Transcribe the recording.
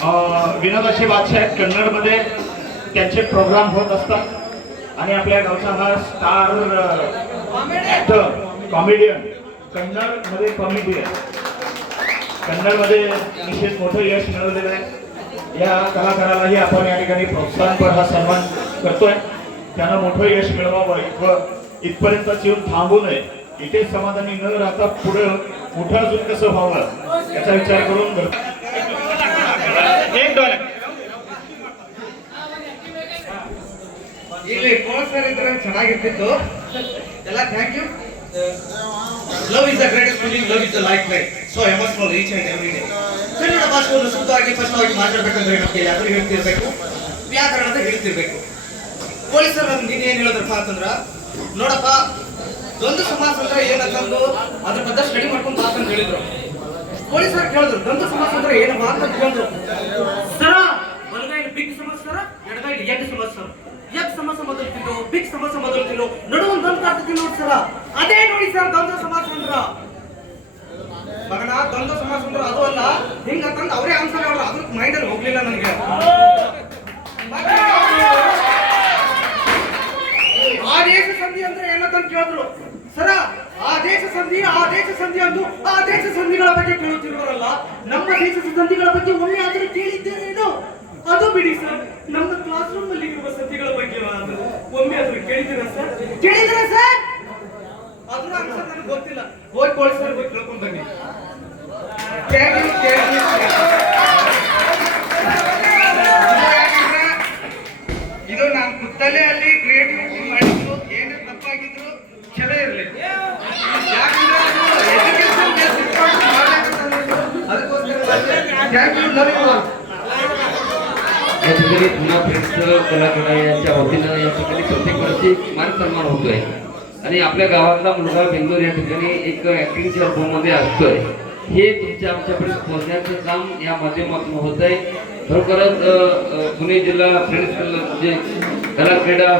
विनोदाची विनोदाचे बादशाह आहेत कन्नडमध्ये त्यांचे प्रोग्राम होत असतात. आणि आपल्या गावचा हा स्टार ऍक्टर कॉमेडियन कन्नडमध्ये कॉमेडियन कन्नडमध्ये निश्चित मोठं यश मिळवलेलं आहे. या कलाकारालाही आपण या ठिकाणी प्रोत्साहनपर हा सन्मान करतोय. त्यांना मोठं यश मिळवावं व इथपर्यंत येऊन थांबू नये. इथे समाधानी न राहता पुढं मोठं अजून कसं व्हावं याचा विचार करून ಇಲ್ಲಿ ಪೋಸ್ಟರ್ ಇದ್ರೆ ಚೆನ್ನಾಗಿರ್ತಿತ್ತು. ಎಲ್ಲ thank you love is the greatest feeling love is the life life so emotional reach and every day Kannada ಭಾಷೆಯನ್ನು ಶುದ್ಧವಾಗಿ ಸ್ಪಷ್ಟವಾಗಿ ಮಾತಾಡ್ಬೇಕಂದ್ರೆ ನಮಗೆ ಯಾರು ಹೇಳ್ತಿರ್ಬೇಕು. ವ್ಯಾಕರಣದ ಹೇಳ್ತಿರ್ಬೇಕು. ಪೊಲೀಸರು ನಮ್ಗೆ ಏನ್ ಹೇಳಿದ್ರಪ್ಪ ಅಂತಂದ್ರ, ನೋಡಪ್ಪ ದ್ವಂದ್ವ ಸಮಾಸ ಅಂದ್ರೆ ಏನಂತಂದು ಅದ್ರ ಬಗ್ಗೆ ಸ್ಟಡಿ ಮಾಡ್ಕೊಂಡು ಅಂತ ಹೇಳಿದ್ರು. ಪೊಲೀಸರು ಕೇಳಿದ್ರು ದ್ವಂದ್ವ ಸಮಾಸ ಅಂದ್ರೆ ಏನಪ್ಪ ಅಂತ ಕೇಳಿದ್ರು ಸರ ಬಲಗೈಲಿ big samosa sir ಎಡಗೈಲಿ egg samosa sir egg samosa ಮೊದಲು ತಿನ್ನು ಬಿಗ್ ಸಮಾಜ ಮೊದಲು ತಿನ್ನು. ನಡುವ ದ್ವಂದ್ವ ಆಗ್ತದೆ ನೋಡಿ ಸರ್. ಅದೇ ನೋಡಿ ಸರ್ ದ್ವಂದ್ವ ಸಮಾಜ ಅಂದ್ರ. ಮಗನ ದ್ವಂದ್ವ ಸಮಾಜ ಅಂದ್ರ ಅದು ಅಲ್ಲ, ಹಿಂಗ ಅವರೇ ಆನ್ಸರ್ ಹೇಳ್ರು ಅದಕ್ಕೆ ಮೈಂಡಲ್ಲಿ ಹೋಗ್ಲಿಲ್ಲ ನನಗೆ. ಆದೇಶ ಸಂಧಿ ಅಂದ್ರೆ ಏನಂತ ಕೇಳಿದ್ರು. ಸರ ಆದೇಶ ಸಂಧಿ ಆದೇಶ ಸಂಧಿ ಅಂದು ಆದೇಶ ಸಂಧಿಗಳ ಬಗ್ಗೆ ಕೇಳುತ್ತಿರುವರಲ್ಲ ನಮ್ಮ ದೇಶ ಸಂಧಿಗಳ ಬಗ್ಗೆ ಒಮ್ಮೆ ಆದ್ರೆ ಕೇಳಿದ್ದೇನೆ ಅದು ಬಿಡಿ ಸರ್. ನಮ್ಮ ಕ್ಲಾಸ್ ರೂಮ್ ಅಲ್ಲಿ ಇರುವ ಸಂಧಿಗಳ ಕೇಳಿದ್ದೀರಾ ಸರ್? ಕೇಳಿದ್ದೀರಾ ಸರ್? ಅದ್ರ ಆನ್ಸರ್ ನನಗೆ ಗೊತ್ತಿಲ್ಲ. ಹೋಗಿ ಪೊಲೀಸ್ ಹೋಗಿ ಕೇಳ್ಕೊಂಡು ಬನ್ನಿ. ಕೇಳಿ ಕೇಳಿ ಇದು ನಾನು ಕುತ್ತಲೆ ಅಲ್ಲಿ ಕ್ರಿಯೇಟಿವಿಟಿ ಮಾಡಿದ್ರು ಏನೇ ತಪ್ಪಾಗಿದ್ರು ಕ್ಷಮೆ ಇರಲಿ. ಯಾಕಂದ್ರೆ ಅದು ಇಟ್ಕೊಂಡು ಅದಕ್ಕೋಸ್ಕರ thank you love you all या ठिकाणी पुन्हा प्रिन्स कलाकडा यांच्या वतीनं या ठिकाणी प्रत्येक वर्षी मान सन्मान होतोय. आणि आपल्या गावातला मुलगा बेंगलोर या ठिकाणी एक ऍक्टिंगच्या मध्ये असतोय. हे तुमच्या आमच्यापर्यंत पोहोचण्याचं काम या माध्यमातून होत आहे खरोखरच पुणे जिल्हा फ्रेंड्स जे कला क्रीडा